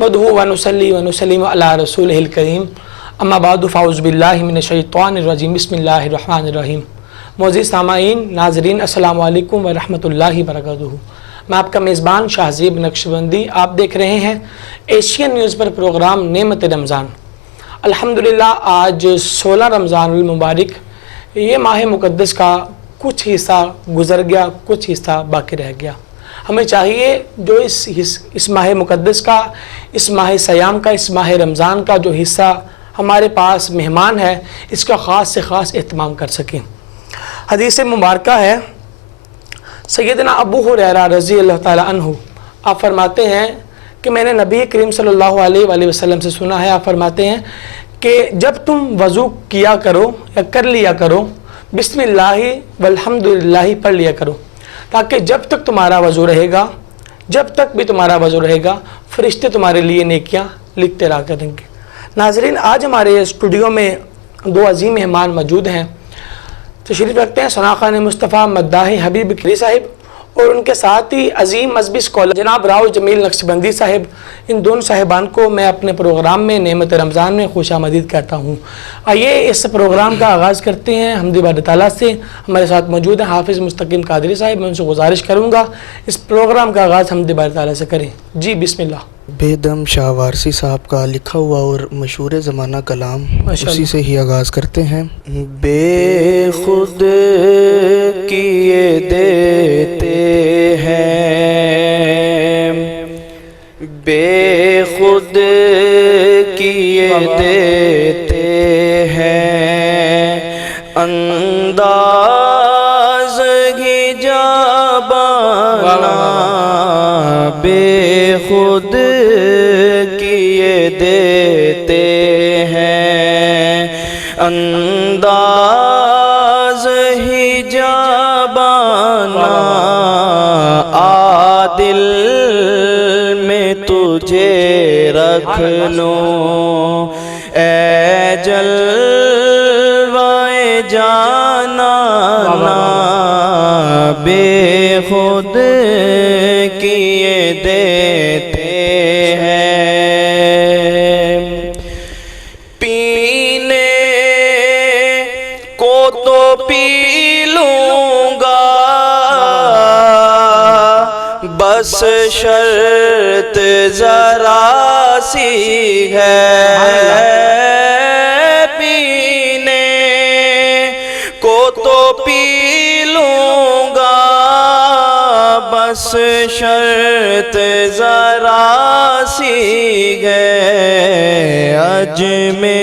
नहमदुहु व नुसल्ली व नुसल्लिमु अला रसूलिहिल करीम अम्मा बादु फ़ाऊज़ु बिल्लाहि मिनश शैतानिर रजीम बिस्मिल्लाहिर रहमानिर रहीम। मोअज़्ज़िज़ सामाईन नाज़रीन अस्सलामु अलैकुम व रहमतुल्लाहि व बरकातुहू। मैं आपका मेज़बान शाहज़ीब नक्शबंदी, आप देख रहे हैं एशियन न्यूज़ पर प्रोग्राम नेमत रमज़ान। अल्हम्दुलिल्लाह आज 16 रमज़ानुल मुबारक, ये माह मुक़द्दस का कुछ हिस्सा गुज़र गया, कुछ हिस्सा बाकी रह गया। हमें चाहिए जो इस माह मुक़द्दस का, इस माह सयाम का, इस माह रमज़ान का जो हिस्सा हमारे पास मेहमान है, इसका ख़ास से ख़ास एहतमाम कर सकें। हदीस मुबारका है सैयदना अबू हुरैरा रज़ी अल्लाह ताला अन्हु, आप फरमाते हैं कि मैंने नबी करीम सल्लल्लाहु अलैहि वसल्लम से सुना है, आप फरमाते हैं कि जब तुम वज़ू किया करो या कर लिया करो, बिस्मिल्लाहि वल्हम्दुलिल्लाहि पढ़ लिया करो, ताकि जब तक तुम्हारा वज़ू रहेगा, जब तक भी तुम्हारा वज़ू रहेगा, फ़रिश्ते तुम्हारे लिए नेकियां लिखते रहा करेंगे। नाज़रीन, आज हमारे स्टूडियो में दो अजीम मेहमान मौजूद हैं। तशरीफ़ रखते हैं सना खान मुस्तफ़ा मद्दाही हबीब करी साहिब और उनके साथ ही अजीम मजहबी स्कॉलर जनाब राव जमील नक्शबंदी साहिब। इन दोनों साहिबान को मैं अपने प्रोग्राम में नेमत रमज़ान में खुशामदीद कहता हूँ। आइए इस प्रोग्राम का आगाज़ करते हैं हम्द बारी ताला से। हमारे साथ मौजूद हैं हाफिज़ मुस्तकीम कादरी साहिब। मैं उनसे गुजारिश करूँगा इस प्रोग्राम का आगाज़ हम्द बारी ताला से करें। जी बिस्मिल्लाह। बेदम शाह वारसी साहब का लिखा हुआ और मशहूर ज़माना कलाम, उसी से ही आगाज़ करते हैं। बेखुद किए देते हैं, बेखुद किए देते हैं, अंदाज़ ही जाबाना बेखुद किए देते हैं, अंदाज़ ही जाबाना आदिल में तुझे रख लूं, ए जलवाए जाना बेखुद किए देते हैं। पीने को तो पी लूँगा, बस शर्त ज़रा सी है, पीने को तो पी लूँगा, बस शर्त ज़रा सी है,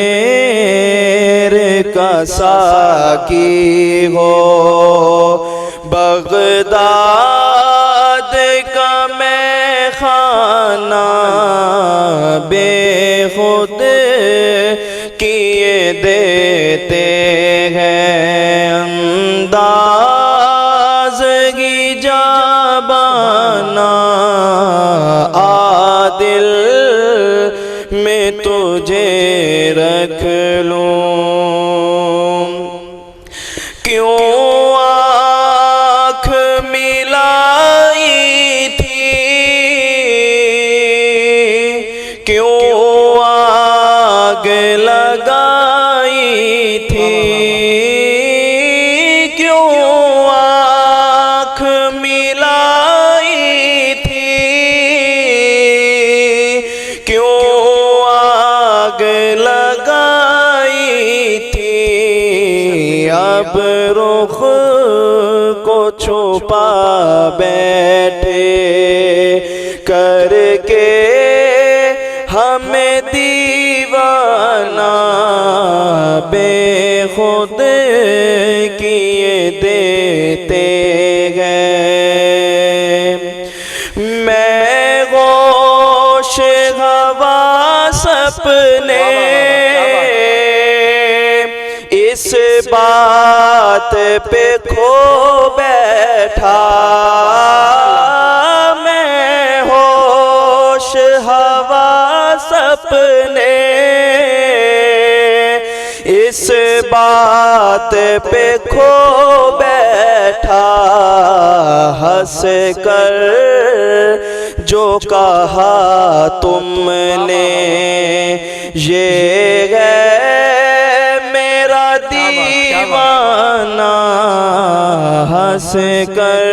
अजमेर का साकी हो, बगदाद का मैं खाना बेखुद किए देते हैं, अंदाज़ की जाबाना आदिल में तुझे रख लूं। क्यों आँख मिलाई थी, क्यों आग लगाई थी, क्यों आँख मिलाई थी, क्यों आग लगाई थी, अब रुख को छुपा बैठे करके हमें दीवाना बेखुद किए देते हैं। मैं गोश हवा सपने इस बात पे खो बैठा, मैं होश हवा सपने इस बात पे खो बैठा, हंस कर جو کہا تم نے یہ ہے میرا دیوانہ، ہنس کر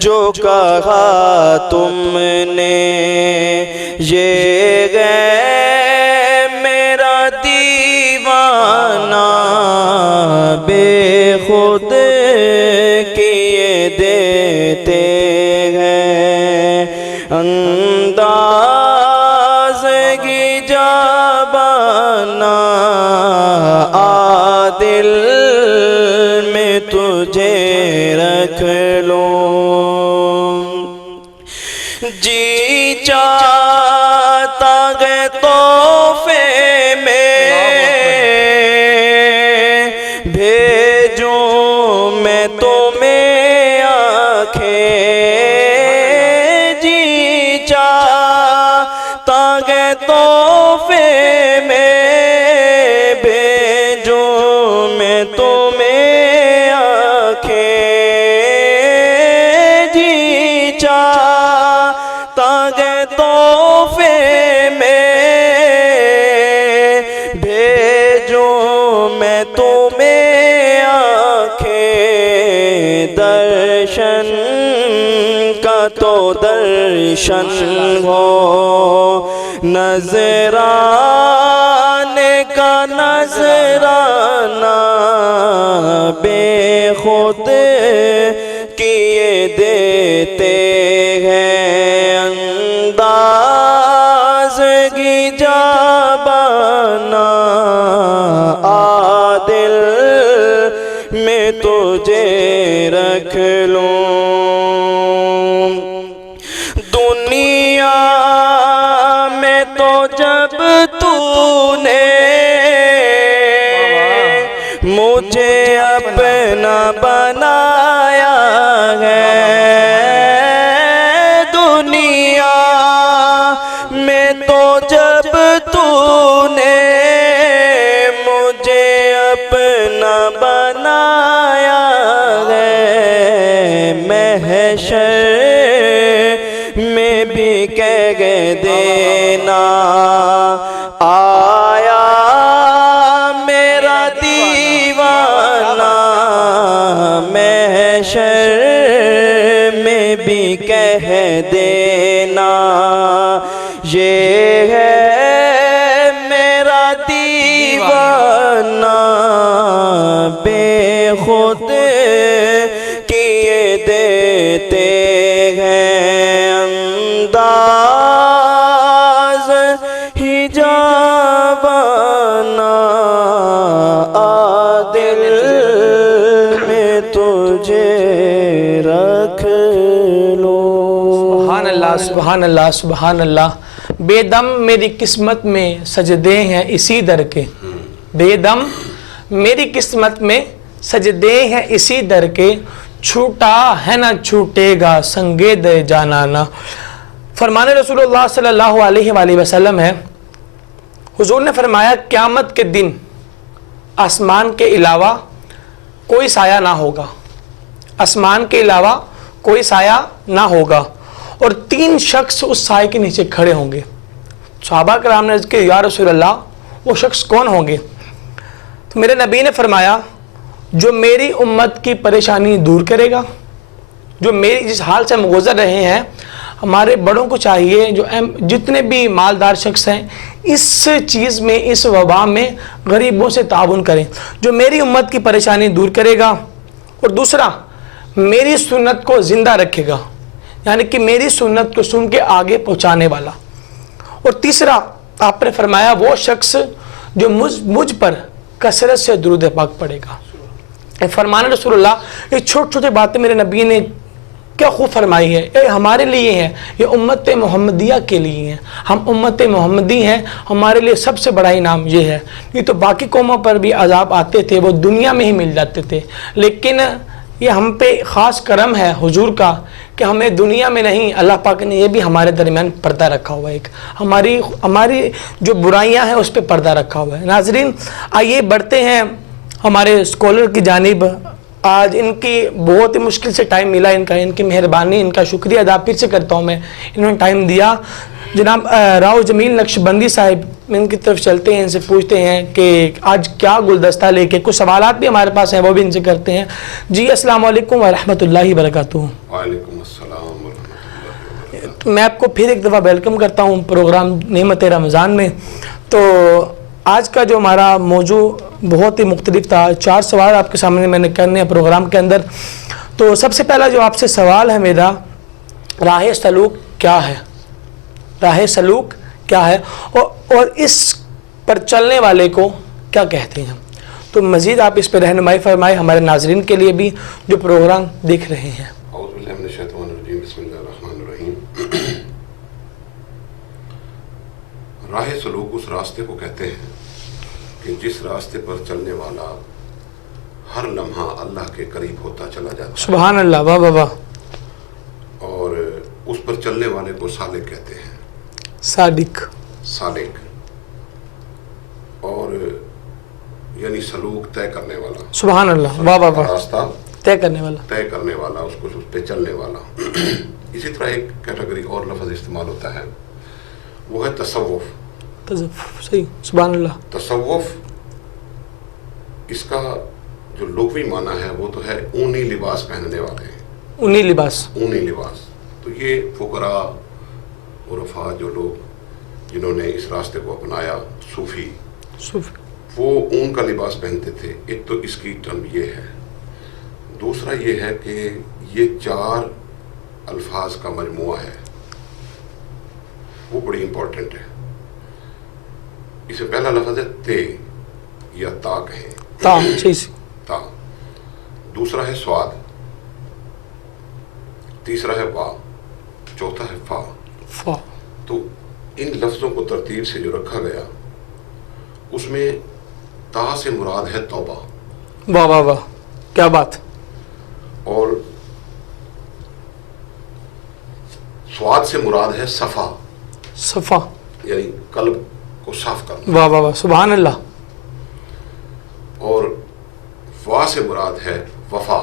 جو کہا تم نے یہ ہے میرا دیوانہ، بے خود کیے دیتے ہیں انداز کی جابانہ، عادل میں تجھے رکھ لوں، جی چاہتا ہے تحفے میں بھیجوں میں تمہیں آنکھیں، جی چاہتا ہے تحفے میں بھیجوں میں تمہیں آنکھیں، جی چاہتا ہے تحفے میں بھیجوں میں تمہیں آنکھیں، درشن کا تو درشن ہو، نذرانے کا نذرانہ، بے خود کیے دیتے ہیں انداز کی جابانہ، عادل میں تجھے رکھ لوں، دنیا میں تو جب تو نے مجھے اپنا بنایا ہے، دنیا میں تو جب تو نے مجھے اپنا بنایا ہے، محشر میں بھی کہہ دینا آیا میرا دیوانہ، محشر میں بھی کہہ دینا یہ ہے میرا دیوانہ، بے خود کیے دیتے ہیں انداز ہی جابانہ، عادل میں تجھے رکھ لو۔ سبحان اللہ سبحان اللہ سبحان اللہ، بے دم میری قسمت میں سجدے ہیں اسی در کے، بے دم میری قسمت میں سجدے ہیں اسی در کے، چھوٹا ہے نہ چھوٹے گا سنگے دے جانانا۔ فرمان رسول اللہ صلی اللہ علیہ وآلہ وسلم ہے، حضور نے فرمایا قیامت کے دن آسمان کے علاوہ کوئی سایہ نہ ہوگا، آسمان کے علاوہ کوئی سایہ نہ ہوگا، اور 3 شخص اس سائے کے نیچے کھڑے ہوں گے۔ صحابہ کرام نے عرض کیا یا رسول اللہ وہ شخص کون ہوں گے؟ تو میرے نبی نے فرمایا جو میری امت کی پریشانی دور کرے گا، جو میری جس حال سے ہم گزر رہے ہیں، ہمارے بڑوں کو چاہیے جو جتنے بھی مالدار شخص ہیں اس چیز میں، اس وبا میں غریبوں سے تعاون کریں، جو میری امت کی پریشانی دور کرے گا، اور دوسرا میری سنت کو زندہ رکھے گا، یعنی کہ میری سنت کو سن کے آگے پہنچانے والا، اور تیسرا آپ نے فرمایا وہ شخص جو مجھ پر کثرت سے درود پاک پڑھے گا۔ فرمان رسول اللہ، یہ چھوٹی چھوٹی باتیں میرے نبی نے کیا خوب فرمائی ہے، یہ ہمارے لیے ہے، یہ امت محمدیہ کے لیے ہیں، ہم امت محمدی ہیں، ہمارے لیے سب سے بڑا انعام یہ ہے۔ یہ تو باقی قوموں پر بھی عذاب آتے تھے، وہ دنیا میں ہی مل جاتے تھے، لیکن یہ ہم پہ خاص کرم ہے حضور کا کہ ہمیں دنیا میں نہیں، اللہ پاک نے یہ بھی ہمارے درمیان پردہ رکھا ہوا ہے، ایک ہماری جو برائیاں ہیں اس پہ پردہ رکھا ہوا ہے۔ ناظرین آئیے بڑھتے ہیں ہمارے اسکالر کی جانب، آج ان کی بہت ہی مشکل سے ٹائم ملا، ان کی مہربانی، ان کا شکریہ ادا پھر سے کرتا ہوں میں، انہوں نے ٹائم دیا۔ جناب راؤ جمیل نقشبندی صاحب، ان کی طرف چلتے ہیں، ان سے پوچھتے ہیں کہ آج کیا گلدستہ لے کے، کچھ سوالات بھی ہمارے پاس ہیں وہ بھی ان سے کرتے ہیں۔ جی السلام علیکم ورحمۃ اللہ وبرکاتہ۔ وعلیکم السلام ورحمۃ اللہ وبرکاتہ۔ میں آپ کو پھر ایک دفعہ ویلکم کرتا ہوں پروگرام نعمت رمضان میں۔ تو آج کا جو ہمارا موضوع بہت ہی مختلف تھا، 4 سوال آپ کے سامنے میں نے کرنے ہیں پروگرام کے اندر۔ تو سب سے پہلا جو آپ سے سوال ہے میرا، راہ سلوک کیا ہے؟ راہ سلوک کیا ہے اور اس پر چلنے والے کو کیا کہتے ہیں؟ تو مزید آپ اس پہ رہنمائی فرمائے ہمارے ناظرین کے لیے بھی جو پروگرام دیکھ رہے ہیں۔ اعوذ باللہ من الشیطان الرجیم، بسم اللہ الرحمن الرحیم۔ راہ سلوک اس راستے کو کہتے ہیں کہ جس راستے پر چلنے والا ہر لمحہ اللہ کے قریب ہوتا چلا جاتا ہے، سبحان اللہ، واہ واہ واہ۔ اور اس پر چلنے والے کو سالک کہتے ہیں، صادق، سالک، اور یعنی سلوک طے کرنے والا، سبحان اللہ، واہ واہ واہ، راستہ طے کرنے والا، طے کرنے والا، اس کو اس پہ چلنے والا۔ اسی طرح ایک کیٹیگری اور لفظ استعمال ہوتا ہے، وہ ہے تصوف۔ صحیح، سبحان اللہ۔ تصوف اس کا جو لغوی معنی ہے وہ تو ہے اونی لباس پہننے والے، اونی لباس، اونی لباس۔ تو یہ فقراء عرفاء جو لوگ جنہوں نے اس راستے کو اپنایا، صوفی، صوفی، وہ اون کا لباس پہنتے تھے۔ ایک تو اس کی ٹرم یہ ہے، دوسرا یہ ہے کہ یہ 4 الفاظ کا مجموعہ ہے، وہ بڑی امپورٹنٹ ہے۔ اس سے پہلا لفظ ہے تے یا تا کہیں، تا، صحیح، تا۔ دوسرا ہے سواد، تیسرا ہے وا، چوتھا ہے فا۔ فا، تو ان لفظوں کو ترتیب سے جو رکھا گیا، اس میں تا سے مراد ہے توبہ، واہ واہ واہ، کیا بات، اور سواد سے مراد ہے صفا، صفا، یعنی قلب کو صاف کرنا، واہ واہ واہ، سبحان اللہ، اور وا سے مراد ہے وفا،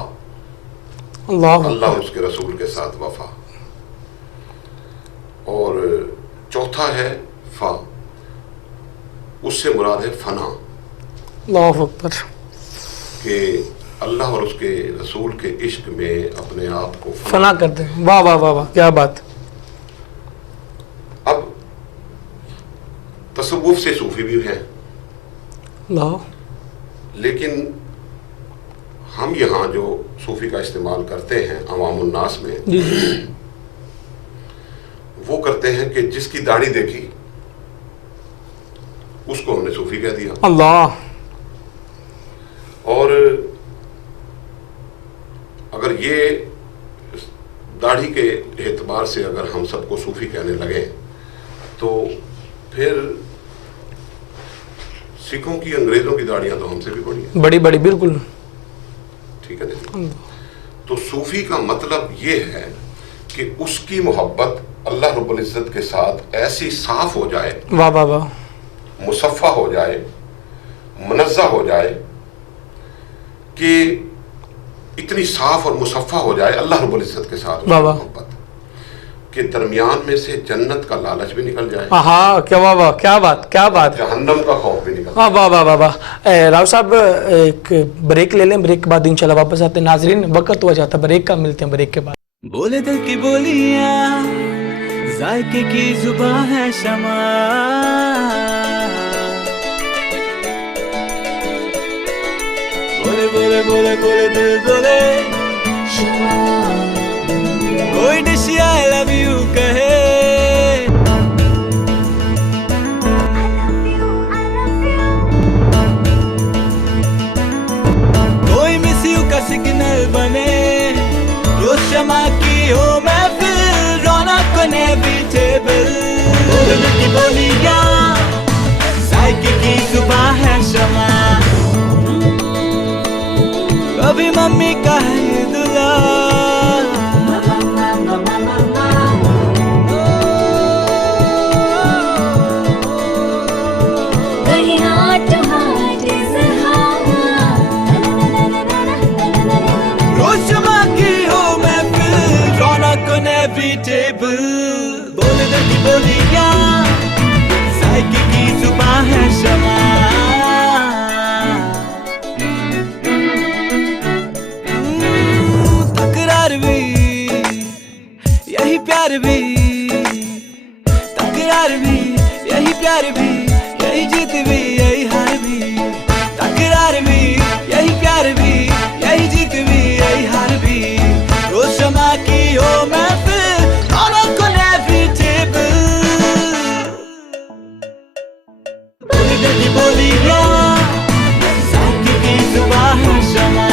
اللہ اللہ اور اس کے رسول کے ساتھ وفا، اور چوتھا ہے فا، اس سے مراد ہے فنا، اللہ اکبر، کہ اللہ اور اس کے رسول کے عشق میں اپنے آپ کو فنا کر دیں، واہ واہ واہ واہ، کیا بات۔ اب تصوف سے صوفی بھی ہیں، اللہ، لیکن ہم یہاں جو صوفی کا استعمال کرتے ہیں عوام الناس میں، جی جی، وہ کرتے ہیں کہ جس کی داڑھی دیکھی اس کو ہم نے صوفی کہہ دیا، اللہ، اور اگر یہ داڑھی کے اعتبار سے اگر ہم سب کو صوفی کہنے لگے تو پھر سکھوں کی، انگریزوں کی داڑیاں تو ہم سے بھی بڑی ہیں، بڑی بڑی، بالکل، ٹھیک ہے نا۔ تو صوفی کا مطلب یہ ہے کہ اس کی محبت اللہ رب العزت کے ساتھ ایسی صاف ہو جائے، واہ واہ واہ، مصفہ ہو جائے، منزہ ہو جائے، کہ اتنی صاف اور مصفہ ہو جائے اللہ رب العزت کے ساتھ اس کی محبت کہ درمیان میں سے جنت کا لالچ بھی نکل جائے، ہاں، کیا واہ واہ، کیا بات، کیا بات، جہنم کا خوف بھی نکل واہ واہ واہ واہ واہ۔ راؤ صاحب ایک بریک لے لیں، بریک کے بعد انشاءاللہ واپس آتے ہیں۔ ناظرین وقت ہو جاتا ہے بریک کا، ملتے ہیں بریک کے بعد۔ بولے دل کی بولیاں، ذائقے کی زبان ہے شمع، بولے بولے بولے بولے دل بولے کوئی ڈش آئی لو یو کہے، کوئی مس یو کا سگنل بنے، روز شمع کی ہو محفل، رونق نے بھی ٹیبل، بولے دل کی بولیاں، ذائقے کی زبان ہے شمع، کبھی ممی کا ہے دلہا، बोलियां, साइकी की जुबां है शमा। तकरार भी यही प्यार भी, तकरार भी यही प्यार भी, यही जीत भी यही हार भी, तकरार भी यही प्यार भी, यही जीत भी यही हार भी। रोज शमा की हो महफिल, रौनक on every table। बोली दिल की बोलियां, साइकी की जुबां है शमा।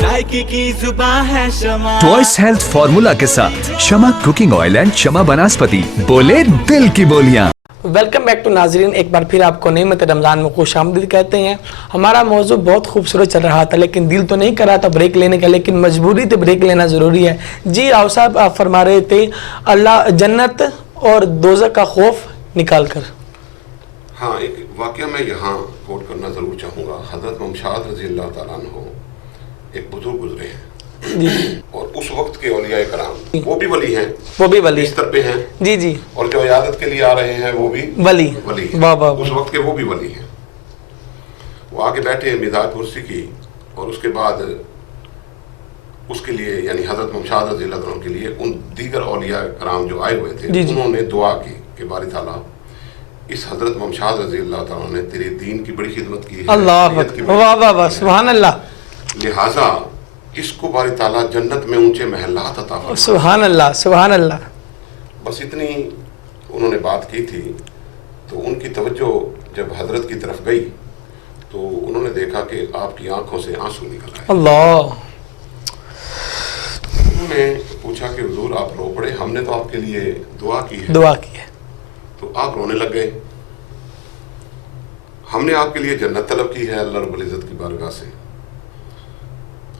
साइकी की जुबां है शमा। ट्वाइस हेल्थ फार्मूला के साथ शमा कुकिंग ऑयल एंड शमा वनस्पति, बोले दिल की बोलियां। वेलकम बैक टू नाजरीन, एक बार फिर आपको नियमत रमज़ान में खुश आमदीद कहते हैं। हमारा मौजू बहुत खूबसूरत चल रहा था, लेकिन दिल तो नहीं कर रहा था ब्रेक लेने का, लेकिन मजबूरी थी, ब्रेक लेना ज़रूरी है। जी राव साहब, आप फरमा रहे थे अल्लाह जन्नत और दोज़ख का खौफ निकाल कर। हाँ, एक वाक़या मैं यहाँ कोट करना ज़रूर चाहूँगा। हज़रत ममशाद रज़ी अल्लाह ताला अन्हु एक बुजुर्ग गुजरे हैं जी, और उस वक्त के औलिया कराम, वो भी वली हैं, वो भी वली बिस्तर पे हैं जी जी, और जो इयादत के लिए आ रहे हैं वो भी वली वली हैं। वाह वाह उस वक्त के वो भी वली हैं। वो आगे बैठे हैं मिजाज कुर्सी की, और उसके बाद उसके लिए यानी हज़रत ममशाद रज़ी अल्लाह ताला के लिए उन दीगर औलिया कराम जो आए हुए थे, जी, जी। उन्होंने दुआ की कि बारी ताला इस हज़रत ममशाद रज़ी अल्लाह ताला ने तेरे दीन की बड़ी खिदमत की है, अल्लाह शरीयत की बड़ी वाह वाह वाह, खिदमत की है। सुभान अल्लाह, लिहाजा इसको बारी ताला जन्नत में ऊंचे महलात अता फरमाए। सुभान अल्लाह, सुभान अल्लाह। बस इतनी उन्होंने बात की थी, तो उनकी तवज्जो जब हजरत की तरफ गई तो उन्होंने देखा कि आपकी आंखों से आंसू निकल आए। अल्लाह। उन्होंने पूछा कि हुजूर आप रो पड़े, हमने तो आपके लिए दुआ की है। दुआ की है। तो आप रोने लग गए। हमने आपके लिए जन्नत तलब की है अल्लाह रब्बुल इज्जत की बारगाह से।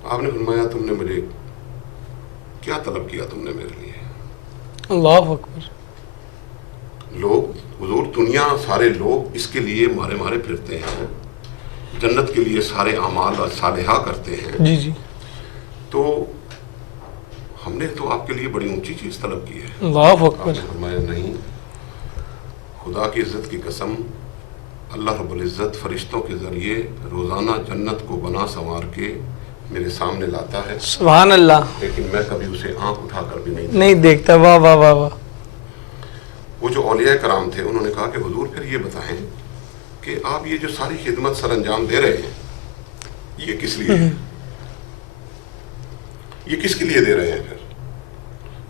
आपने फरमाया तुमने मुझे क्या तलब किया तुमने मेरे लिए? अल्लाह अकबर। लोग हुजूर दुनिया सारे लोग इसके लिए मारे मारे फिरते हैं, जन्नत के लिए सारे अमाल और सालिहा करते हैं। जी जी, तो हमने तो आपके लिए बड़ी ऊंची चीज तलब की है। अल्लाह आपने अकबर। फरमाया नहीं, खुदा की इज्जत की कसम, अल्लाह रब्बुल इज्जत फरिश्तों के जरिए रोजाना जन्नत को बना संवार के मेरे सामने लाता है, सुभान अल्लाह। लेकिन मैं कभी उसे आंख उठाकर भी नहीं देखता। वाह वाह वाह वाह। वो जो औलिया कराम थे उन्होंने कहा कि हुजूर फिर ये बताएं कि आप ये जो सारी खिदमत सर अंजाम दे रहे हैं ये किस लिए है? ये किसके लिए दे रहे हैं? फिर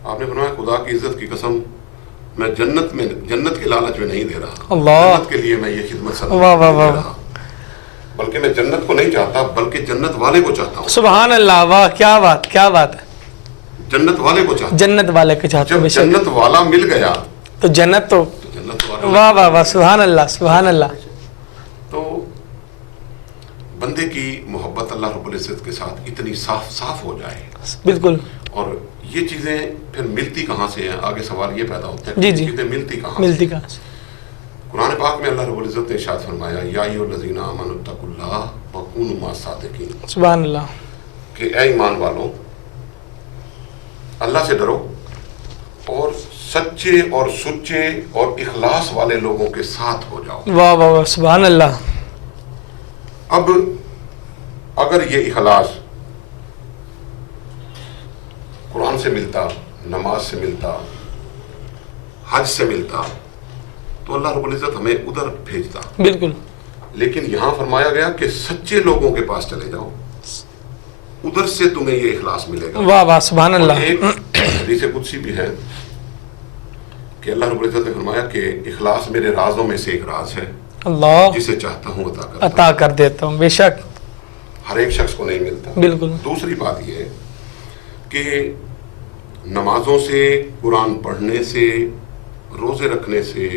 आपने फरमाया खुदा की इज्जत की कसम, मैं जन्नत के लालच में नहीं दे रहा, अल्लाह। जन्नत के लिए मैं ये खिदमत सर वाह वाह नहीं वाह। दे रहा, बल्कि मैं जन्नत को नहीं चाहता बल्कि जन्नत वाले को चाहता हूँ। सुभान अल्लाह, वाह क्या बात, क्या बात है। जन्नत वाले को चाहता जन्नत वाले के चाहते हूँ। हो जब जन्नत वाला मिल गया तो जन्नत तो जन्नत वाला वाह वाह वाह, सुभान अल्लाह, सुभान अल्लाह। तो बंदे की मोहब्बत अल्लाह रब्बुल इज्जत के साथ इतनी साफ साफ हो जाए, बिल्कुल। और ये चीजें फिर मिलती कहाँ से हैं? आगे सवाल ये पैदा होते हैं जी जी, चीजें मिलती कहाँ मिलती से? कहाँ से? कुरान पाक में अल्लाह रब्बुल इज्जत ने इरशाद फरमाया या अय्युहल्लज़ीना आमनुत्तकुल्लाह व कूनू मअस-सादिकीन, सुभान अल्लाह। कि ऐ ईमान वालों अल्लाह से डरो और सच्चे और सुच्चे और इखलास वाले लोगों के साथ हो जाओ। वाह वाह वाह, सुभान अल्लाह। अब अगर ये इखलास कुरान से मिलता, नमाज से मिलता, हज से मिलता, तो अल्लाह रब्बुल इज्जत हमें उधर भेजता। बिल्कुल। लेकिन यहां फरमाया गया कि सच्चे लोगों के पास चले जाओ, उधर से तुम्हें ये इखलास मिलेगा। वाह वाह, सुभान अल्लाह। और एक हदीस कुदसी भी है कि अल्लाह रब्बुल इज्जत ने फरमाया कि इखलास मेरे राजों में से एक राज है, अल्लाह जिसे चाहता हूं अता अता कर देता हूँ, बेशक। हर एक शख्स को नहीं मिलता। बिल्कुल। दूसरी बात यह है कि नमाजों से, कुरान पढ़ने से, रोजे रखने से,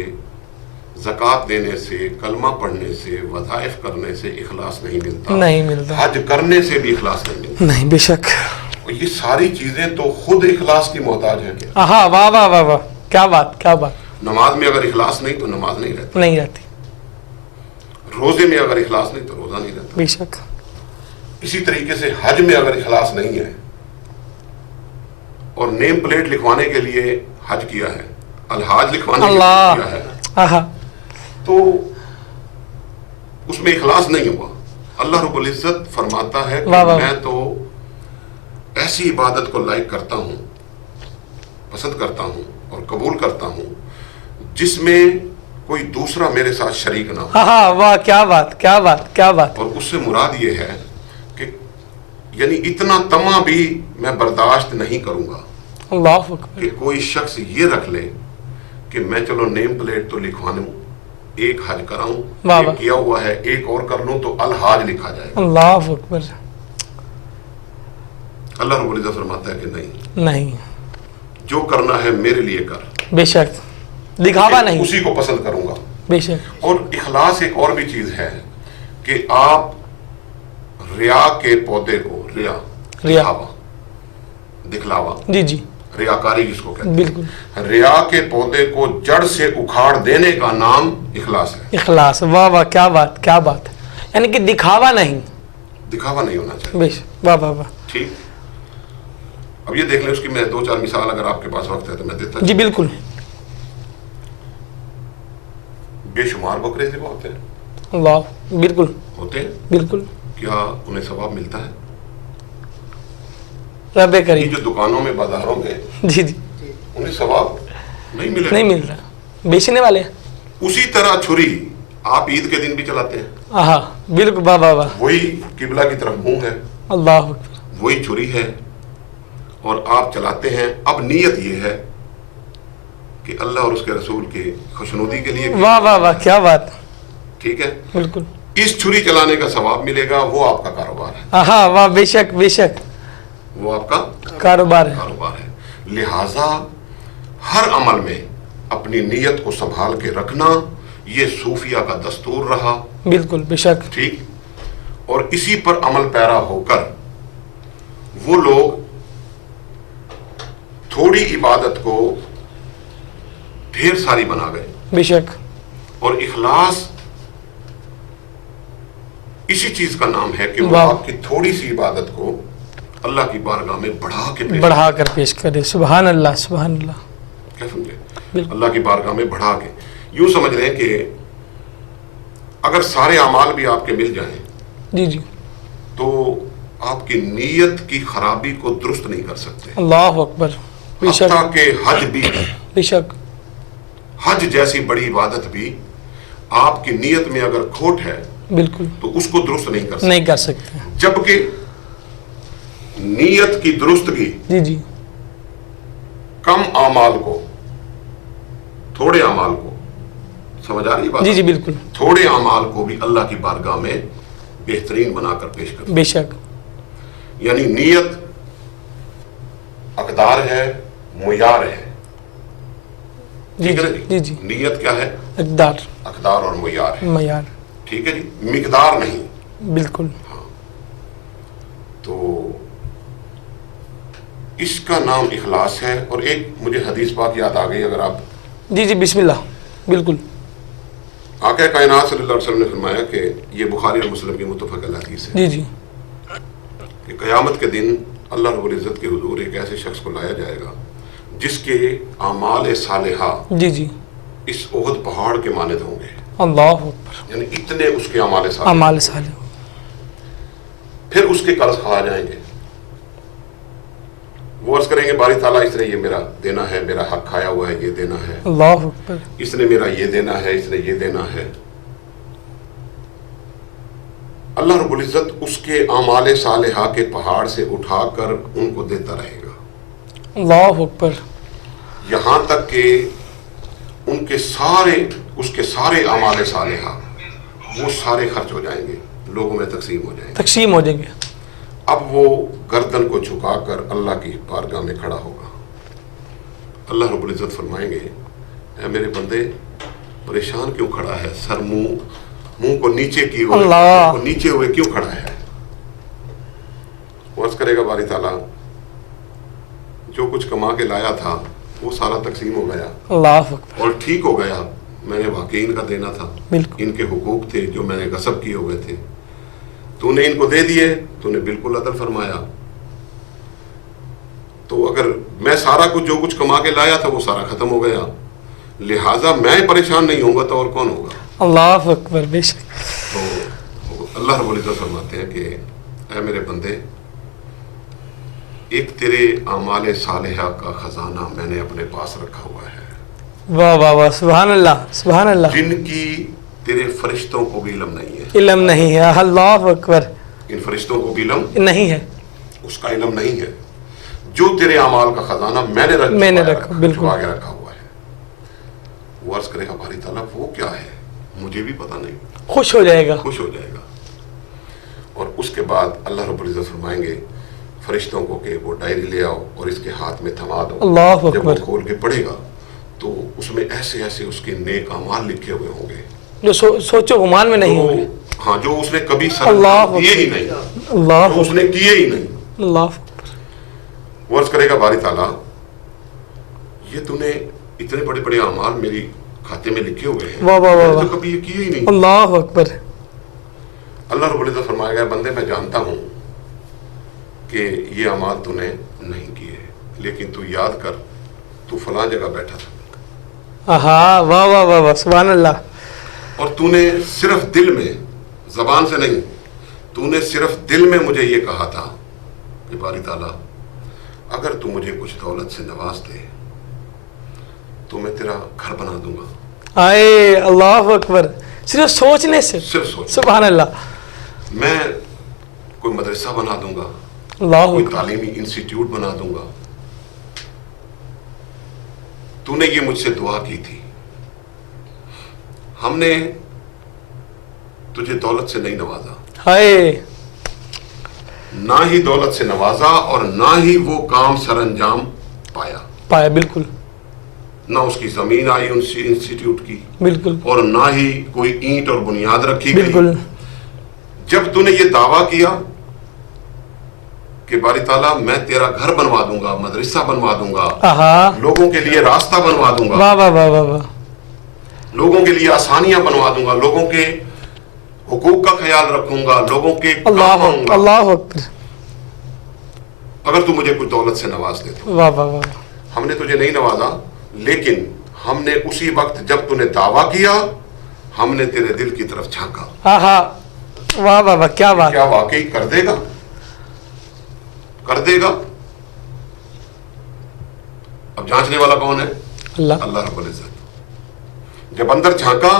ज़कात देने से, कलमा पढ़ने से, वज़ाइफ करने से इखलास नहीं मिलता। नहीं मिलता। हज करने से भी इखलास नहीं मिलता। नहीं, बेशक। और ये सारी चीजें तो खुद इखलास की मोहताज हैं। हाँ, वाह वाह वाह वाह, क्या बात, क्या बात। नमाज में अगर इखलास नहीं तो नमाज नहीं रहती, नहीं रहती। रोजे में अगर इखलास नहीं तो रोजा नहीं रहता। बेशक। इसी तरीके से हज में अगर इखलास नहीं है اور نیم پلیٹ لکھوانے کے لیے حج کیا ہے، الحاج لکھوانے کے لیے اللہ کیا ہے، آہا تو اس میں اخلاص نہیں ہوا۔ اللہ رب العزت فرماتا ہے کہ واہ واہ۔ میں تو ایسی عبادت کو لائک کرتا ہوں، پسند کرتا ہوں اور قبول کرتا ہوں جس میں کوئی دوسرا میرے ساتھ شریک نہ ہو۔ ہاں واہ، کیا بات کیا بات کیا بات۔ اور اس سے مراد یہ ہے کہ یعنی اتنا طمع بھی میں برداشت نہیں کروں گا اللہ اکبر، کہ کوئی شخص یہ رکھ لے کہ میں چلو نیم پلیٹ تو لکھوا لوں، ایک حج کراؤں، واہ ایک واہ۔ کیا ہوا ہے ایک اور کر لوں تو الحاج لکھا جائے گا۔ اللہ اکبر، اللہ رب العزت فرماتا ہے کہ نہیں، نہیں، جو کرنا ہے میرے لیے کر، بے شک دکھاوا نہیں، اسی کو پسند کروں گا۔ بے شک، اور اخلاص ایک اور بھی چیز ہے کہ آپ ریا کے پودے کو، ریا دکھاوا، دکھلاوا، جی جی ریاکاری جس کو کہتے بالکل، ہیں، ریا کے پودے کو جڑ سے اکھاڑ دینے کا نام اخلاص ہے۔ اخلاص، واہ واہ، کیا بات کیا بات، یعنی کہ دکھاوا نہیں، دکھاوا نہیں ہونا چاہیے، بے شک، واہ واہ واہ، ٹھیک۔ اب یہ دیکھ لیں، اس کی میں 2-4 مثال اگر آپ کے پاس وقت ہے تو میں دیتا جی بالکل، بے شمار بکرے سے ہوتے ہیں، اللہ بالکل ہوتے ہیں، بالکل، کیا انہیں ثواب ملتا ہے؟ رب یہ کریم، جو دکانوں میں بازاروں میں جی جی انہیں ثواب نہیں ملے، نہیں مل رہا، بیچنے والے، اسی طرح چھری آپ عید کے دن بھی چلاتے ہیں، ہاں بالکل، واہ واہ واہ، وہی قبلہ کی طرف منہ ہے، اللہ اکبر، وہی چھری ہے اور آپ چلاتے ہیں۔ اب نیت یہ ہے کہ اللہ اور اس کے رسول کے خوشنودی کے لیے، واہ واہ واہ، کیا بات، ٹھیک ہے، بالکل، اس چھری چلانے کا ثواب ملے گا، وہ آپ کا کاروبار ہے، ہاں واہ، بے شک بے شک، وہ آپ کا کاروبار ہے، کاروبار ہے۔ لہذا ہر عمل میں اپنی نیت کو سنبھال کے رکھنا یہ صوفیہ کا دستور رہا، بالکل بے شک، ٹھیک، اور اسی پر عمل پیرا ہو کر وہ لوگ تھوڑی عبادت کو ڈھیر ساری بنا گئے، بے شک، اور اخلاص اسی چیز کا نام ہے کہ وہ واہ۔ آپ کی تھوڑی سی عبادت کو اللہ کی بارگاہ میں بڑھا کے پیش بڑھا کر پیش کرے، سبحان اللہ سبحان اللہ، کیا سمجھے؟ بالکل، اللہ کی بارگاہ میں بڑھا کے، یوں سمجھ لیں کہ اگر سارے اعمال بھی آپ کے مل جائیں جی جی، تو آپ کی نیت کی خرابی کو درست نہیں کر سکتے، اللہ اکبر، بے شک حتیٰ کہ حج بھی، بے شک، حج جیسی بڑی عبادت بھی آپ کی نیت میں اگر کھوٹ ہے بالکل تو اس کو درست نہیں کر سکتے، نہیں کر سکتے، جبکہ نیت کی درستگی جی جی، کم اعمال کو، تھوڑے اعمال کو، سمجھ آ رہی ہے بات؟ جی جی بالکل، تھوڑے اعمال کو بھی اللہ کی بارگاہ میں بہترین بنا کر پیش کرتے، بے شک، یعنی نیت اقدار ہے، معیار ہے، جی ٹھیک ہے نا جی جی، نیت کیا ہے؟ اقدار، اقدار اور معیار ہے، معیار، ٹھیک ہے جی، مقدار نہیں۔ بالکل، تو اس کا نام اخلاص ہے۔ اور ایک مجھے حدیث پاک یاد آ گئی، اگر آپ، جی جی بسم اللہ، بالکل، آقا کائنات صلی اللہ علیہ وسلم نے فرمایا کہ یہ بخاری اور مسلم کی متفق حدیث ہے جی جی، کہ قیامت کے دن اللہ رب العزت کے حضور ایک ایسے شخص کو لایا جائے گا جس کے اعمال صالحہ جی جی، اس احد پہاڑ کے مانند ہوں گے، اللہ اکبر، یعنی اتنے اس کے اعمال صالحہ، اعمال صالح، پھر اس کے قرض کھا جائیں گے، وہ عرض کریں گے باری تعالیٰ اس نے یہ میرا دینا ہے، میرا حق کھایا ہوا ہے، یہ دینا ہے، اللہ اکبر، اس نے میرا یہ دینا ہے، اس نے یہ دینا ہے۔ اللہ رب العزت اس کے اعمال صالحہ کے پہاڑ سے اٹھا کر ان کو دیتا رہے گا، اللہ اکبر، یہاں تک کہ ان کے سارے، اس کے سارے اعمال صالحہ وہ سارے خرچ ہو جائیں گے، لوگوں میں تقسیم ہو جائیں گے۔ تقسیم ہو جائیں گے، اب وہ گردن کو جھکا کر اللہ کی بارگاہ میں کھڑا ہوگا، اللہ رب العزت فرمائیں گے اے میرے بندے پریشان کیوں کھڑا ہے، سر منہ کو نیچے کیے ہوئے، اللہ، کو نیچے ہوئے کیوں کھڑا ہے؟ وہ عرض کرے گا باری تعالیٰ جو کچھ کما کے لایا تھا وہ سارا تقسیم ہو گیا اللہ اکبر، اور ٹھیک ہو گیا، میں نے واقعی ان کا دینا تھا، بالکل، ان کے حقوق تھے جو میں نے غصب کیے ہوئے تھے، تو نے ان کو دے دیے، تو نے بالکل عدل فرمایا، तो अगर मैं सारा कुछ जो कुछ कमा के लाया था वो सारा खत्म हो गया, लिहाजा मैं परेशान नहीं होऊंगा तो और कौन होगा। अल्लाह अकबर, बेशक। तो अल्लाह रब्बुल इज्जत फरमाते हैं कि ऐ मेरे बंदे, एक तेरे आमाल सालिहा का खजाना मैंने अपने पास रखा हुआ है, वाह वाह वाह, सुभान अल्लाह सुभान अल्लाह। जिनकी तेरे फरिश्तों को भी इल्म नहीं है। इल्म नहीं है, अल्लाह अकबर। इन फरिश्तों को भी इल्म नहीं है, उसका इल्म नहीं है। जो तेरे अमाल का खजाना मैंने रखा बिल्कुल आगे रखा हुआ है, वो अर्ज करेगा बारी ताला वो क्या है, मुझे भी पता नहीं। खुश हो जाएगा, खुश हो जाएगा। और उसके बाद अल्लाह रब्बुल इज्जत फरमाएंगे फरिश्तों को कि वो डायरी ले आओ और इसके हाथ में थमा दो। अल्लाह जब वो अकबर। खोल के पढ़ेगा तो उसमें ऐसे ऐसे उसके नेक अमाल लिखे हुए होंगे जो सोचो गुमान में नहीं होंगे। तो हाँ, जो उसने कभी अल्लाह सर किए ही नहीं, अल्लाह जो उसने किए ही नहीं। अल्लाह। वो अर्ज करेगा बारी ताला ये तूने इतने बड़े बड़े अमाल मेरी खाते में लिखे हुए हैं, वाह वाह वाह मैंने वाह, तो कभी ये किए ही नहीं। अल्लाह अकबर। अल्लाह रब्बुल इज्जत फरमाएगा बंदे मैं जानता हूं कि ये अमाल तूने नहीं किए, लेकिन तू याद कर तू फलां जगह बैठा था हाँ, वाह वाह वाह वाह, सुभान अल्लाह। और तूने सिर्फ दिल में, जबान से नहीं, तूने सिर्फ दिल में मुझे ये कहा था कि बारी ताला अगर तू मुझे कुछ दौलत से नवाज दे तो मैं तेरा घर बना दूंगा। आए अल्लाह अकबर, सिर्फ सोचने से, सिर्फ सोच, सुभान अल्लाह। मैं कोई मदरसा बना दूंगा, अल्लाह कोई अकबर। तालीमी इंस्टीट्यूट बना दूंगा। तूने ये मुझसे दुआ की थी, हमने तुझे दौलत से नहीं नवाजा, हाय, ना ही दौलत से नवाजा और ना ही वो काम सरअंजाम पाया, बिल्कुल ना उसकी जमीन आई उन इंस्टीट्यूट की, बिल्कुल और ना ही कोई ईंट और बुनियाद रखी गई। बिल्कुल। जब तूने ये दावा किया कि बारी ताला मैं तेरा घर बनवा दूंगा, मदरसा बनवा दूंगा, आहा, लोगों के लिए रास्ता बनवा दूंगा, वाह वाह वाह वाह वाह, लोगों के लिए आसानियां बनवा दूंगा, लोगों के हुकूक का ख्याल रखूंगा, लोगों के काम अल्लाह आऊंगा, अल्लाह अकबर, अगर तू मुझे कुछ दौलत से नवाज दे तो। वाह वाह वाह, हमने तुझे नहीं नवाजा, लेकिन हमने उसी वक्त जब तूने दावा किया हमने तेरे दिल की तरफ झांका, आहा, वाह वाह वाह, क्या बात। क्या वाकई कर देगा, कर देगा। अब जांचने वाला कौन है? अल्लाह। अल्लाह रब्बुल इज्जत। जब अंदर झांका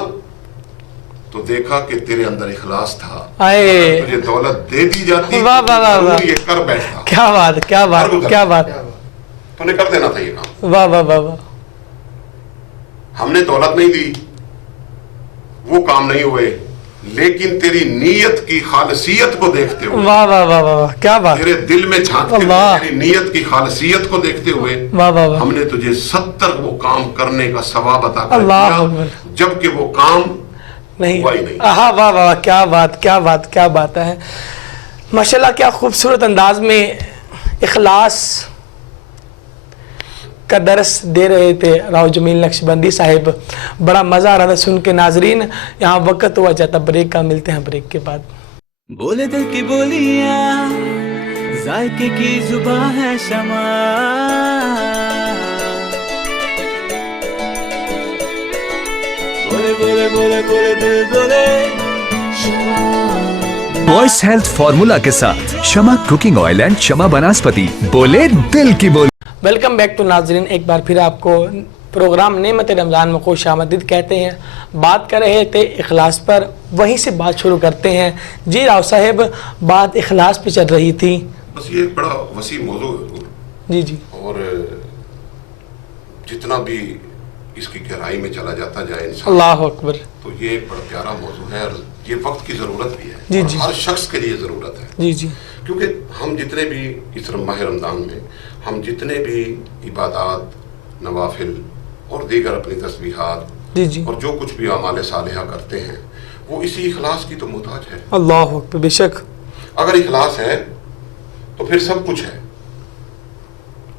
तो देखा कि तेरे अंदर इखलास था। आए, तुझे दौलत दे दी जाती, वाह वाह वाह वाह, ये कर बैठता, क्या बात क्या बात क्या बात, तूने कर देना था ये काम। वाह वाह वाह वाह, हमने दौलत नहीं दी, वो काम नहीं हुए, लेकिन तेरी नीयत की खालसियत को देखते हुए, वाह वाह वाह वाह वाह, क्या बात, तेरे दिल में झांकते हुए, अल्लाह। तेरी नीयत की खालसियत को देखते हुए वाह वाह वाह, हमने तुझे 70 वो काम करने का सवाब अता कर अल्लाह दिया, अकबर। जबकि वो काम नहीं, हुआ ही नहीं। आहा, वाह वाह, क्या बात क्या बात क्या बात है। माशाल्लाह, क्या खूबसूरत अंदाज में इखलास का दर्स दे रहे थे राव जमील नक्शबंदी साहिब। बड़ा मज़ा आ रहा था सुन के। नाजरीन, यहाँ वक्त हुआ जाता ब्रेक का, मिलते हैं ब्रेक के बाद। बोले दिल की बोलियां, जायके की जुबां है शमा, बोले बोले बोले बोले दिल बोले वॉइस हेल्थ फॉर्मूला के साथ शमा कुकिंग ऑयल एंड शमा बनास्पति, बोले दिल की बोली। वेलकम बैक टू नाजरीन, एक बार फिर आपको प्रोग्राम नेमत रमज़ान में खुश आमदीद कहते हैं। बात कर रहे थे इखलास पर, वहीं से बात शुरू करते हैं। जी राव साहब, बात इखलास पे चल रही थी। बस ये एक बड़ा वसी मौजू है जी जी, और जितना भी इसकी गहराई में चला जाता जाए इंसान, अल्लाह अकबर, तो ये एक बड़ा प्यारा मौजू है और ये वक्त की ज़रूरत भी है। जी, और जी। हर शख्स के लिए ज़रूरत है, जी जी, क्योंकि हम जितने भी इस माह रमज़ान में हम जितने भी इबादत, नवाफिल और दीगर अपनी तस्बीहात जी जी, और जो कुछ भी आमाल सालिहा करते हैं वो इसी इखलास की तो मुहताज है। अल्लाह अकबर, बेशक। अगर इखलास है तो फिर सब कुछ है,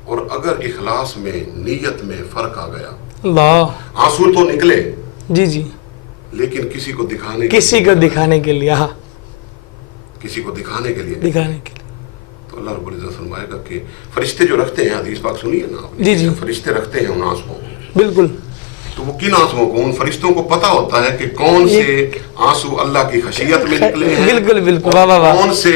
और अगर इखलास में, नीयत में फ़र्क आ गया, अल्लाह, आंसू तो निकले जी जी, लेकिन किसी को दिखाने किसी को दिखाने के लिए, हाँ, किसी को दिखाने के लिए नहीं, दिखाने के लिए, तो तो अल्लाह रब्बुल इज़्ज़त फरमाएगा कि फरिश्ते जो रखते हैं, हदीस पाक सुनिए ना आपने, जी, जी। फरिश्ते रखते हैं उन आंसुओं को, बिल्कुल तो वो किन आंसुओं को, उन फरिश्तों को पता होता है कि कौन से आंसू अल्लाह की खशियत में निकले हैं, बिल्कुल बिल्कुल, और वाह वाह वाह, कौन से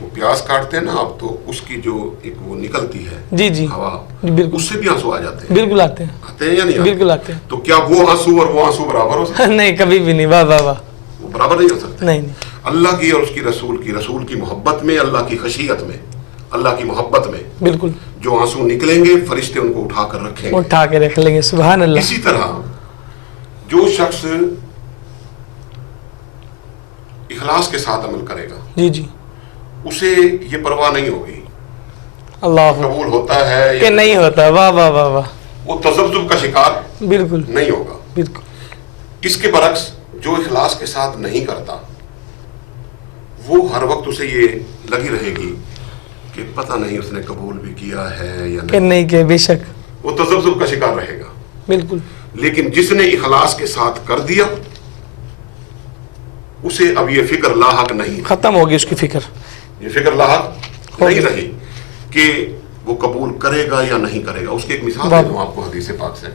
वो प्यास काटते हैं ना आप, तो उसकी जो एक वो निकलती है जी जी हवा, बिल्कुल उससे भी आंसू आ जाते हैं। बिल्कुल आते हैं, आते हैं या नहीं आते? बिल्कुल आते हैं। तो क्या वो आंसू और वो आंसू बराबर हो सकते नहीं कभी भी नहीं, वाह वाह वाह, हैं? वो बराबर नहीं हो सकते। नहीं नहीं, अल्लाह की और उसकी रसूल की मोहब्बत में, अल्लाह की खशियत में, अल्लाह की मोहब्बत में बिल्कुल जो आंसू निकलेंगे, फरिश्ते उनको उठा कर रखेंगे। उठा के रख लेंगे, सुभान अल्लाह। इसी तरह जो शख्स इखलास के साथ अमल करेगा, जी जी, उसे ये परवाह नहीं होगी अल्लाह कबूल होता है कि या नहीं होता, वाह वाह वाह वाह, वो तज़ब्ज़ुब का शिकार बिल्कुल नहीं होगा। बिल्कुल, इसके बरक्स जो इखलास के साथ नहीं करता, वो हर वक्त उसे ये लगी रहेगी कि पता नहीं उसने कबूल भी किया है या कि नहीं, नहीं के, बेशक वो तज़ब्ज़ुब का शिकार रहेगा। बिल्कुल, लेकिन जिसने इखलास के साथ कर दिया, उसे अब ये फिक्र लाहक नहीं, खत्म होगी उसकी फिक्र, ये फिक्र लाहक नहीं रही कि वो कबूल करेगा या नहीं करेगा। उसकी एक मिसाल देता हूं आपको हदीस पाक से।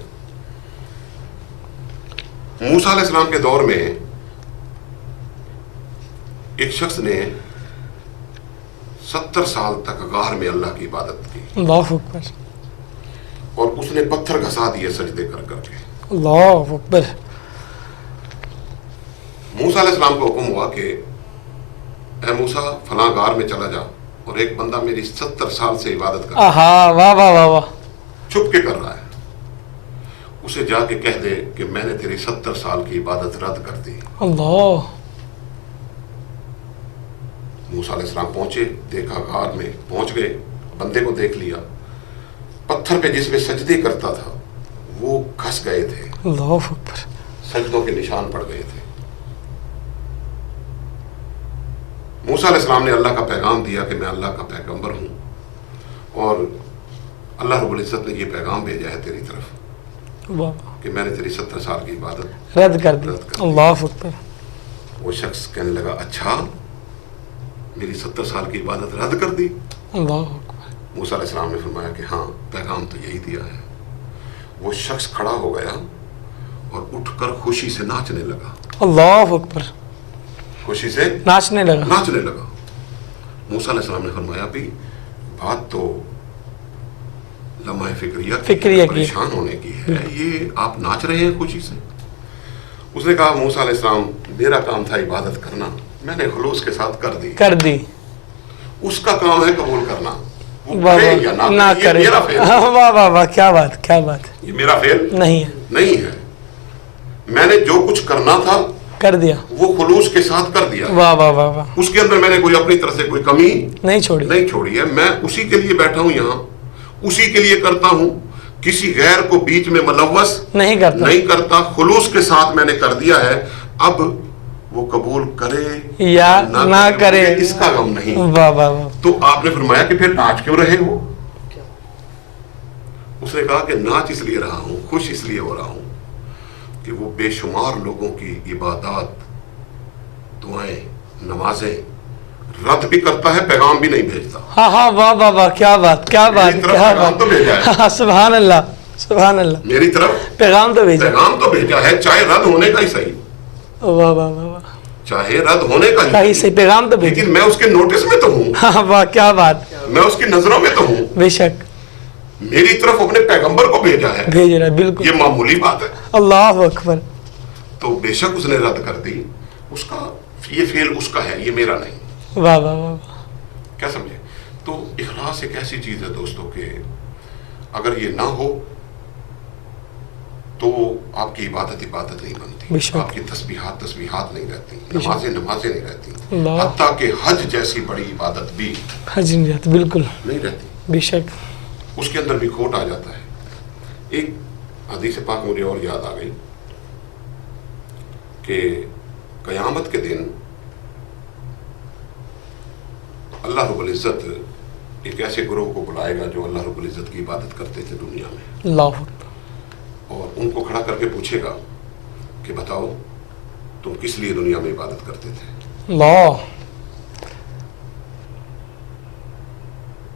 मूसा अलैहिस्सलाम के दौर में एक शख्स ने 70 साल तक गार में अल्लाह की इबादत की, अल्लाह अकबर, और उसने पत्थर घसा दिए सजदे कर करके। अल्लाह अकबर, मूसा अलैहिस्सलाम को हुक्म हुआ कि ऐ मूसा फलां गार में चला जा, और एक बंदा मेरी 70 साल से इबादत कर, आहा, वाह वाह वाह वाह, छुप के कर रहा है, उसे जाके कह दे कि मैंने तेरी 70 साल की इबादत रद्द कर दी। अल्लाह, मूसा अलैहिस्सलाम पहुंचे, देखा गार में, पहुंच गए, बंदे को देख लिया, पत्थर पे जिसमें सजदे करता था वो घस गए थे, अल्लाह अकबर, सजदों के निशान पड़ गए थे। मूसा अलैहिस्सलाम ने अल्लाह का पैगाम दिया कि मैं अल्लाह का पैगंबर हूँ, और अल्लाह रब्बुल इज़्ज़त ने ये पैगाम भेजा है तेरी तरफ वाह, कि मैंने तेरी 70 साल की इबादत रद्द कर दी, रद्द कर दी। अल्लाह अकबर, वो शख्स कहने लगा, अच्छा मेरी 70 साल की इबादत रद्द कर दी? अल्लाह अकबर, मूसा अलैहिस्सलाम ने फरमाया कि हाँ, पैगाम तो यही दिया है। वो शख्स खड़ा हो गया और उठकर खुशी से नाचने लगा, अल्लाह अकबर, खुशी से नाचने लगा, नाचने लगा। मूसा अलैहिस्सलाम ने फरमाया भी बात तो लम्हा फिक्रिया फिक्रिया की, परेशान होने की है, ये आप नाच रहे हैं खुशी से? उसने कहा, मूसा अलैहिस्सलाम मेरा काम था इबादत करना, मैंने खुलूस के साथ कर दी, उसका काम है कबूल करना, वो वाह करे वाह, या ना ना करे, करे, ये मेरा फेल, वाह वाह वाह, क्या बात, क्या बात, ये मेरा फेल नहीं है, नहीं है। मैंने जो कुछ करना था कर दिया, वो खुलूस के साथ कर दिया, वाह वाह वाह वाह, उसके अंदर मैंने कोई अपनी तरफ से कोई कमी नहीं छोड़ी, नहीं छोड़ी है। मैं उसी के लिए बैठा हूं यहाँ, उसी के लिए करता हूं, किसी गैर को बीच में मुलव्वस नहीं करता, खुलूस के साथ मैंने कर दिया है। अब वो कबूल करे या ना करे, मुझे इसका गम नहीं। वाह वाह वाह, तो आपने फरमाया कि फिर नाच क्यों रहे हो? उसने कहा कि नाच इसलिए रहा हूं, खुश इसलिए हो रहा हूं कि वो बेशुमार लोगों की इबादत, दुआएं, नमाजें रद्द भी करता है, पैगाम भी नहीं भेजता। हाँ हाँ, वाह वाह वाह, क्या बात, क्या बात, मेरी तरफ क्या पैगाम बात, तो भेजा है, हाँ, सुभान अल्लाह, सुभान अल्लाह, मेरी तरफ पैगाम तो भेजा, पैगाम तो भेजा है, चाहे रद्द होने का ही सही, वाह वाह वाह वाह, चाहे रद्द होने का सही ही सही, पैगाम तो भेजा, लेकिन मैं उसके नोटिस में तो हूँ, हाँ वाह, क्या बात, मैं उसकी नजरों में तो हूँ, बेशक मेरी तरफ अपने पैगंबर को भेजा है, भेज रहा है, बिल्कुल, ये मामूली बात है। अल्लाह अकबर, तो बेशक उसने रद्द कर दी, उसका ये फेल उसका है, ये मेरा नहीं। वाह वाह वाह, क्या समझे? तो इखलास एक ऐसी चीज है दोस्तों कि अगर ये ना हो तो आपकी इबादत नहीं बनती, आपकी तस्बीहात नहीं रहती, नमाजें नहीं रहती, हत्ता कि हज जैसी बड़ी इबादत भी हज नहीं रहती, बिल्कुल नहीं रहती, बेशक, उसके अंदर भी खोट आ जाता है। एक हदीस पाक मुझे और याद आ गई कि क़यामत के दिन अल्लाह रब्बुल इज़्ज़त एक ऐसे ग्रोह को बुलाएगा जो अल्लाह रब्बुल इज़्ज़त की इबादत करते थे दुनिया में, अल्लाह, और उनको खड़ा करके पूछेगा कि बताओ तुम किस लिए दुनिया में इबादत करते थे? अल्लाह,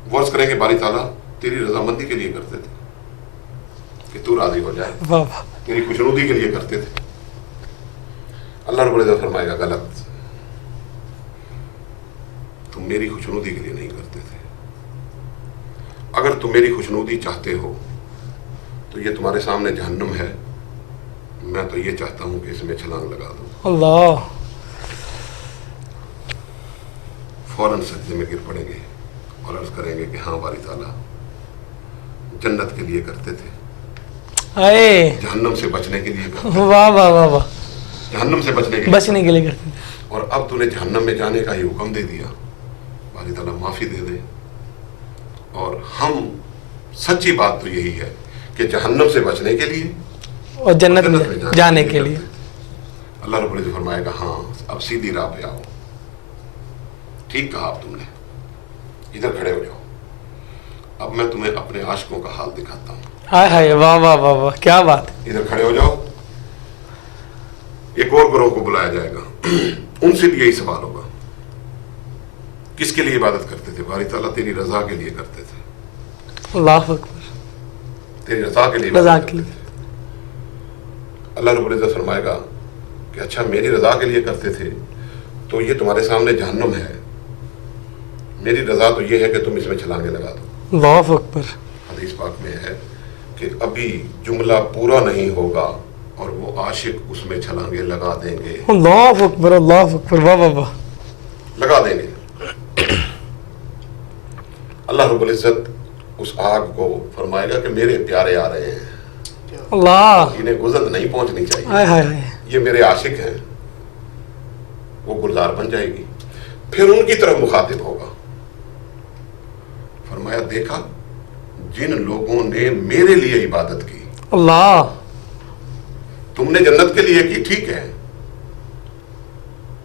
वो अर्ज करेंगे बारी ताला तेरी रजामंदी के लिए करते थे कि तू राजी हो जाए, वाह वाह, तेरी खुशनुदी के लिए करते थे। अल्लाह रब्बुल इज्जत फरमाएगा गलत, तुम मेरी खुशनुदी के लिए नहीं करते थे। अगर तुम मेरी खुशनुदी चाहते हो तो ये तुम्हारे सामने जहन्नम है, मैं तो ये चाहता हूं कि इसमें छलांग लगा दो। अल्लाह, फौरन सजदे में गिर पड़ेंगे और अर्ज करेंगे कि हाँ बारी ताला जन्नत के लिए करते थे, आए, जहन्नम से बचने के लिए करते थे, वाह वाह वाह वाह, जहन्नम से बचने के लिए करते थे। और अब तूने जहन्नम में जाने का ही हुक्म दे दिया, बारी ताला माफ़ी दे दे। और हम सच्ची बात तो यही है कि जहन्नम से बचने के लिए और जन्नत में जाने के लिए। अल्लाह रब्बुल इज्जत फरमाएगा हाँ अब सीधी राह पे आओ, ठीक कहा अब तुमने, इधर खड़े हो जाओ, अब मैं तुम्हें अपने आशिकों का हाल दिखाता हूँ। हाय हाय, वाह वाह वाह वाह, क्या बात। इधर खड़े हो जाओ। एक और ग्रोह को बुलाया जाएगा, उनसे भी यही सवाल होगा, किसके लिए इबादत करते थे? बारी ताला तेरी रजा के लिए करते थे, अल्लाह अकबर, तेरी रजा के लिए रजा इबादत के लिए। करते थे। अल्लाह रब्बुल इज्जत फरमाएगा कि अच्छा मेरी रजा के लिए करते थे तो ये तुम्हारे सामने जहन्नम है, मेरी रजा तो ये है कि तुम इसमें छलांगे लगा दो। अल्लाह अकबर, हदीस पाक में है कि अभी जुमला पूरा नहीं होगा और वो आशिक उसमें छलांगे लगा देंगे, अल्लाह अकबर, अल्लाह अकबर, वाह वाह वाह, लगा देंगे। अल्लाह रब्बुल इज्जत उस आग को फरमाएगा कि मेरे प्यारे आ रहे हैं, अल्लाह, इन्हें गुजर नहीं पहुंचनी चाहिए, हाय हाय हाय, ये मेरे आशिक हैं। वो गुलजार बन जाएगी, फिर उनकी तरफ मुखातिब होगा, फरमाया देखा जिन लोगों ने मेरे लिए इबादत की, अल्लाह, तुमने जन्नत के लिए की, ठीक है,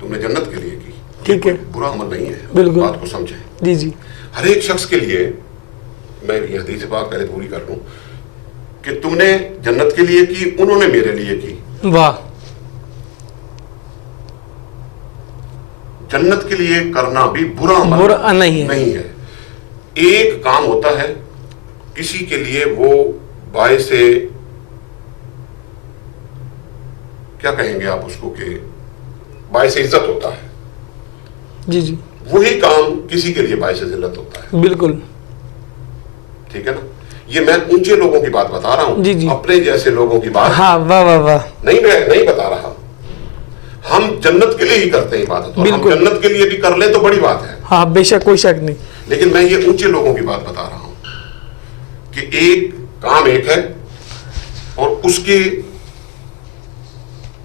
तुमने जन्नत के लिए की, ठीक है, बुरा अमल नहीं है, बिल्कुल। बात को समझें। जी जी, हर एक शख्स के लिए, मैं ये हदीस पाक पहले पूरी कर लूं कि तुमने जन्नत के लिए की, उन्होंने मेरे लिए की, वाह, जन्नत के लिए करना भी बुरा अमल बुरा नहीं है। नहीं है। एक काम होता है किसी के लिए वो बायसे क्या कहेंगे आप उसको कि बायसे इज्जत होता है, जी जी, वही काम किसी के लिए बायसे जिल्लत होता है, बिल्कुल, ठीक है ना। ये मैं ऊंचे लोगों की बात बता रहा हूं, जी जी, अपने जैसे लोगों की बात हाँ, वाह वाह वाह, नहीं बता रहा। हम जन्नत के लिए ही करते हैं इबादत, और हम बिल्कुल। जन्नत के लिए भी कर ले तो बड़ी बात है, हाँ बेशक, कोई शक नहीं, लेकिन मैं ये ऊंचे लोगों की बात बता रहा हूं कि एक काम एक है और उसकी,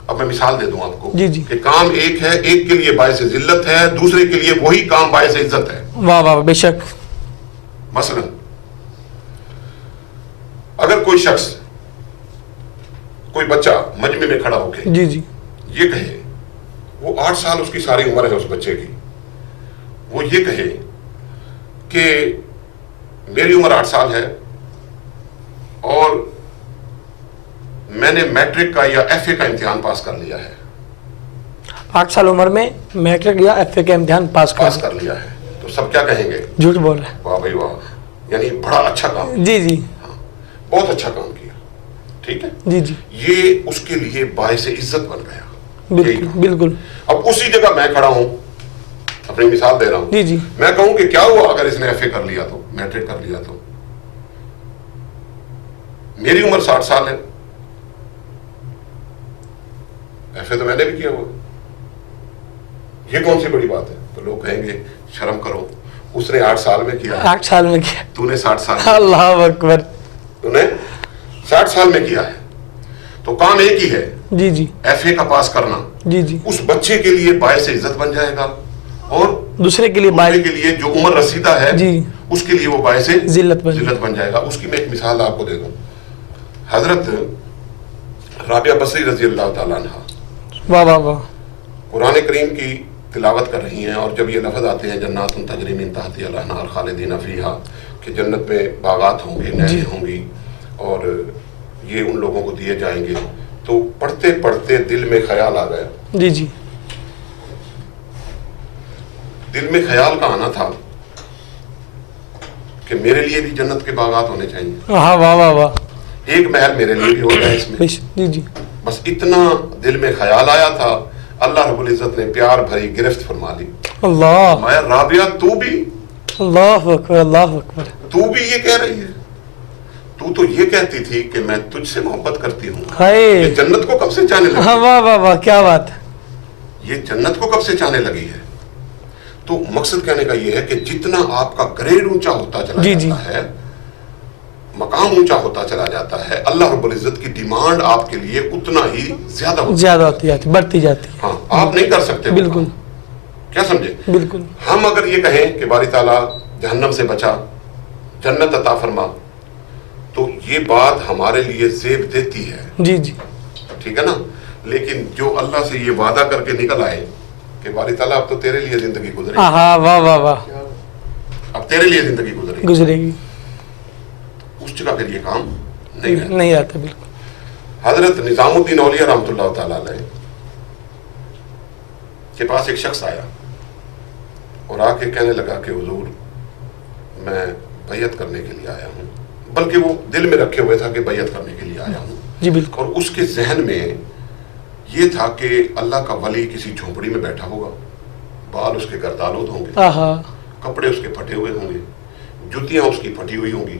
अब मैं मिसाल दे दूं आपको, जी जी, कि काम एक है, एक के लिए बायसे जिल्लत है, दूसरे के लिए वही काम बायसे इज्जत है। वाह वाह, बेशक, मसलन अगर कोई शख्स, कोई बच्चा मजमे में खड़ा होके जी जी, ये कहे, वो 8 साल उसकी सारी उम्र है उस बच्चे की, वो ये कहे कि मेरी उम्र 8 साल है और मैंने मैट्रिक का या एफए का इम्तिहान पास कर लिया है, 8 साल उम्र में मैट्रिक या एफए का इम्तिहान पास कर लिया है, तो सब क्या कहेंगे? झूठ बोल रहे हैं, वाह भाई वाह, यानी बड़ा अच्छा काम, जी जी, बहुत अच्छा काम किया, ठीक है, जी जी, ये उसके लिए बायसे इज्जत बन गया। बिल्कुल बिल्कुल, अब उसी जगह मैं खड़ा हूं, अपनी मिसाल दे रहा हूं, जी जी, मैं कहूं कि क्या हुआ अगर इसने एफए कर लिया तो, मैट्रिक कर लिया तो, मेरी उम्र 60 साल है, एफए तो मैंने भी किया हुआ, ये कौन सी बड़ी बात है? तो लोग कहेंगे शर्म करो, उसने 8 साल में किया, 8 साल में किया, तूने 60 साल, अल्लाह अकबर, तूने 60 साल में किया है, तो काम एक ही है, जी जी, एफए का पास करना, जी जी, उस बच्चे के लिए बायसे इज्जत बन जाएगा, और दूसरे के लिए दूसरे के लिए जो उम्र रसीदा है जी, उसके लिए वो बायसे जिल्लत बन जाएगा। उसकी मैं एक मिसाल आपको दे दूं, हजरत राबिया बसरी रजी अल्लाह ताला अन्हा, वाह वाह वाह, कुरान करीम की तिलावत कर रही हैं, और जब ये लफ्ज़ आते हैं जन्नातुन तजरी मिन तहतिहा अल-अनहार खालिदीन फीहा, कि जन्नत में बागात होंगे, नहरें होंगी और ये उन लोगों को दिए जाएंगे, तो पढ़ते पढ़ते दिल में ख्याल आ गया, जी जी, दिल में ख्याल का आना था کہ میرے لیے بھی جنت کے باغات ہونے چاہیے, ہاں واہ واہ واہ, ایک محل میرے لیے بھی ہو جائے اس میں. جی جی بس اتنا دل میں خیال آیا تھا, اللہ رب العزت نے پیار بھری گرفت فرما لی. اللہ, میں رابعہ تو بھی, اللہ اکبر اللہ اکبر, تو بھی یہ کہہ رہی ہے, تو تو یہ کہتی تھی کہ میں تجھ سے محبت کرتی ہوں. ہائے, یہ جنت کو کب سے چاہنے ہاں لگی, واہ واہ واہ, کیا بات ہے. یہ جنت کو کب سے چاہنے لگی ہے. تو مقصد کہنے کا یہ ہے کہ جتنا آپ کا گریڈ اونچا ہوتا چلا جی جاتا ہے, مقام اونچا ہوتا چلا جاتا ہے, اللہ رب العزت کی ڈیمانڈ آپ کے لیے اتنا ہی زیادہ ہوتی زیادہ ہوتی جاتی, بڑھتی جاتی ہے. ہاں, آپ نہیں کر سکتے. بالکل, کیا سمجھے. بالکل. ہم اگر یہ کہیں کہ باری تعالیٰ جہنم سے بچا, جنت عطا فرما, تو یہ بات ہمارے لیے زیب دیتی ہے. جی جی, ٹھیک ہے نا. لیکن جو اللہ سے یہ وعدہ کر کے نکل آئے کہ باری تعالیٰ اب تو تیرے لیے زندگی گزرے, ہاں واہ واہ واہ, اب تیرے لیے زندگی گزرے گی, اس جگہ پھر یہ کام نہیں رہتا. نہیں آتا. بالکل. حضرت نظام الدین اولیاء رحمۃ اللہ تعالیٰ علیہ کے پاس ایک شخص آیا اور آ کے کہنے لگا کہ حضور میں بیعت کرنے کے لیے آیا ہوں, بلکہ وہ دل میں رکھے ہوئے تھا کہ بیعت کرنے کے لیے آیا ہوں. جی بالکل. اور اس کے ذہن میں یہ تھا کہ اللہ کا ولی کسی جھونپڑی میں بیٹھا ہوگا, بال اس کے گردالود ہوں گے, کپڑے اس کے پھٹے ہوئے ہوں گے, جوتیاں اس کی پھٹی ہوئی ہوں گی.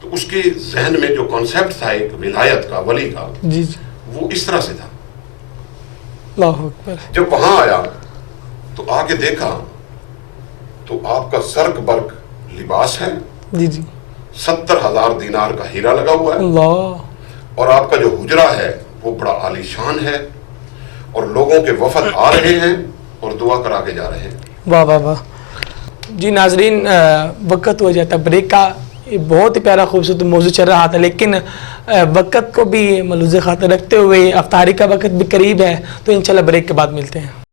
تو اس کے ذہن میں جو کانسیپٹ تھا ایک ولایت کا, ولی کا, جی جی, وہ اس طرح سے تھا. اللہ اکبر. جب وہاں آیا تو آ کے دیکھا تو آپ کا زرق برق لباس ہے, جی جی, 70,000 دینار کا ہیرا لگا ہوا ہے, اللہ, اور آپ کا جو حجرہ ہے وہ بڑا عالی شان ہے, اور لوگوں کے وفد آ رہے ہیں اور دعا کرا کے جا رہے ہیں. واہ واہ واہ. جی ناظرین, وقت ہو جاتا بریک کا. یہ بہت ہی پیارا خوبصورت موضوع چل رہا تھا, لیکن وقت کو بھی ملحوظ خاطر رکھتے ہوئے افطاری کا وقت بھی قریب ہے, تو انشاءاللہ بریک کے بعد ملتے ہیں.